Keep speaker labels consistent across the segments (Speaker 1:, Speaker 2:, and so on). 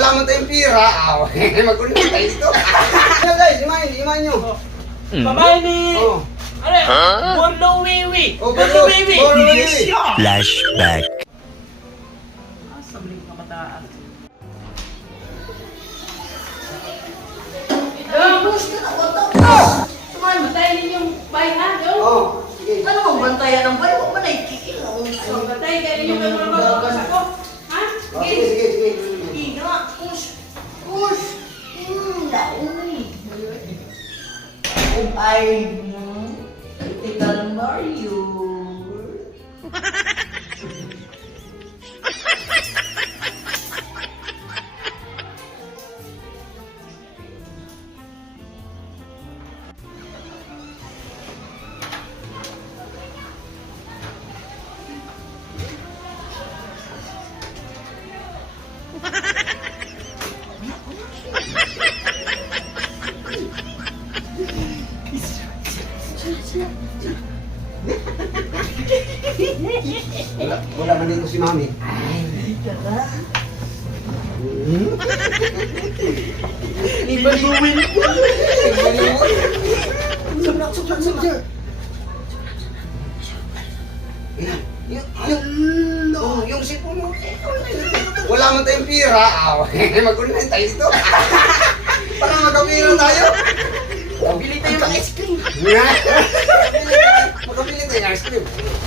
Speaker 1: man tayong pira. Mag-unay tayo dito. Ano guys, imahin nyo.
Speaker 2: Pamain ni...
Speaker 1: Oh.
Speaker 2: Ano? Borlo Wiwi.
Speaker 1: Oh,
Speaker 2: Borlo Wiwi.
Speaker 1: Borlo Wiwi.
Speaker 3: Flashback.
Speaker 2: Sabling kamataan.
Speaker 4: Tuman, bantayan ninyong bayan, yo.
Speaker 1: Oh, sige.
Speaker 4: Ano ang bantayan ng bayan? Huwag ba naikikilaw?
Speaker 2: So, bantayan kayo ninyo kayo mga bagas ako. Ha?
Speaker 1: Oh, sige, sige, sige.
Speaker 4: Higa, push, push. Daon. Kung ay, Tita Mario.
Speaker 1: Wala man dito si Mami.
Speaker 4: Ibaliwin ko.
Speaker 1: Yung sipon mo. Wala man tayong pira. Mag-unay tayo dito. Para magkapira tayo.
Speaker 4: Bili tayo ng ice cream.
Speaker 1: Magkapili tayo ng ice cream.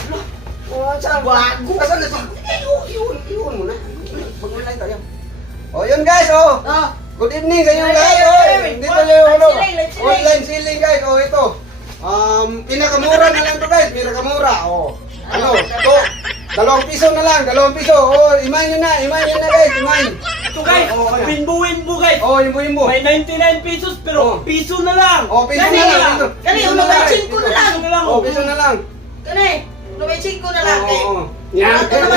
Speaker 4: Bago.
Speaker 1: Kasan na ito? Iwan mo na. Mag-unay tayo. O yun guys, oh. Good evening sa inyo lahat. Dito yung online selling guys. Oh, ito. Pinakamura na lang to guys. Pinakamura. Oh. Ano? Ito. 2 piso na lang. 2 piso. Oh, imahin nyo na guys. Imahin.
Speaker 2: Ito guys, winbo guys.
Speaker 1: Oh, imbo.
Speaker 2: May 99 pesos pero
Speaker 1: Oh.
Speaker 2: piso na lang.
Speaker 1: Oh, piso na lang.
Speaker 4: Kani,
Speaker 1: Piso na lang.
Speaker 4: may 5 na lang.
Speaker 2: Piso na lang.
Speaker 1: Oh, piso na lang.
Speaker 4: Kani, may 5 na lang.
Speaker 1: Oo, oo. Yan.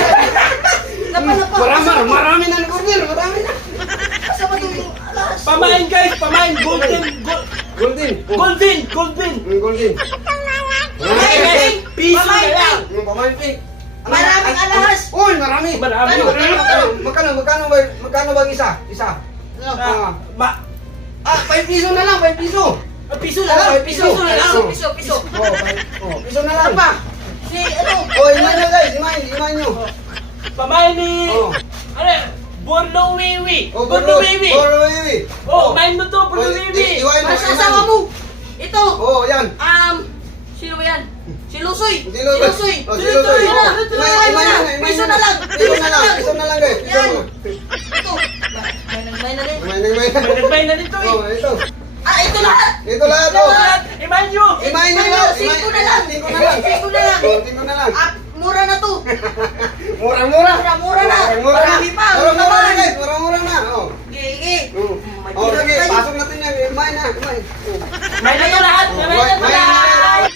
Speaker 1: Marami na nag-order. Marami na.
Speaker 4: Kasama yung alas.
Speaker 2: Pamain guys, pamain. Golden.
Speaker 1: Golden.
Speaker 2: Golden.
Speaker 1: Golden.
Speaker 2: Pamain guys, piso na lang.
Speaker 1: Pamain pink.
Speaker 4: Maraming alahas.
Speaker 1: Uy, marami.
Speaker 2: Marami.
Speaker 1: Magkano bang isa? Isa.
Speaker 2: Ah,
Speaker 1: 5 piso na lang, 5 piso.
Speaker 2: piso na lang. Piso na lang.
Speaker 4: Piso.
Speaker 1: Oh, piso na lang.
Speaker 4: Ano pa? Si ano?
Speaker 1: Oh, imahin nyo guys, imahin nyo.
Speaker 2: Pamain ni...
Speaker 1: Oh.
Speaker 2: Ano? Borlo Wiwi.
Speaker 1: Oh,
Speaker 2: Borlo Wiwi.
Speaker 1: Borlo Wiwi.
Speaker 2: Oh, main mo to, Borlo Wiwi.
Speaker 1: Iwain mo.
Speaker 4: Masasawa mo. Ito.
Speaker 1: Oh, yan.
Speaker 4: Sino ba yan? Si Lusoy.
Speaker 1: Si Lusoy. Oh, si Lusoy.
Speaker 4: Imahin. Piso na lang.
Speaker 1: Piso na lang guys. Piso
Speaker 4: Yan.
Speaker 1: na.
Speaker 4: Ito. May na rin.
Speaker 1: May
Speaker 2: May na dito eh.
Speaker 1: Oh, ito.
Speaker 4: Ito lahat.
Speaker 1: Ito lahat oh.
Speaker 2: Iman nyo.
Speaker 1: Imahin nyo lang.
Speaker 4: 5 na lang.
Speaker 1: 5 na lang.
Speaker 4: 5 na lang.
Speaker 1: 5 na lang.
Speaker 4: Mura na to.
Speaker 1: Murang-mura.
Speaker 4: Mura na.
Speaker 1: Murang-mura na.
Speaker 4: Marami pa.
Speaker 1: Murang-mura na guys. Murang-mura na. Oh.
Speaker 4: Gigi.
Speaker 1: Oh, sige. Pasok natin yan. Imahin na. Imahin.
Speaker 2: May na to lahat. May na to lahat.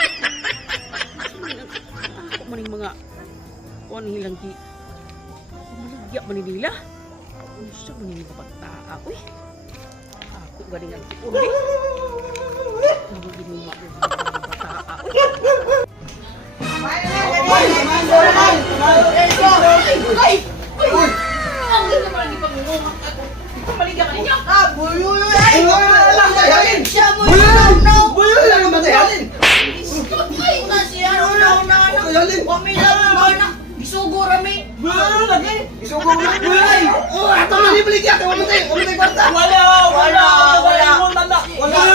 Speaker 5: Ako maning mga kuan hilang di maligya man nila. Unsa man ni bata ako eh. Ako galing ang ulit. Ano gini mo bata ako.
Speaker 4: Ay! Ang ganda pala di pag-uungat ako. Maligya ka niya. Ay! Siya mo yung
Speaker 1: Buyo lang ang matahalin.
Speaker 4: Ay, na siya. Huwag may laban na. Isugo rami.
Speaker 1: Isugo mo na. Oh, ato na ni baligya. Wala tayo kwarta.
Speaker 2: Wala.
Speaker 4: Wala.
Speaker 2: Wala.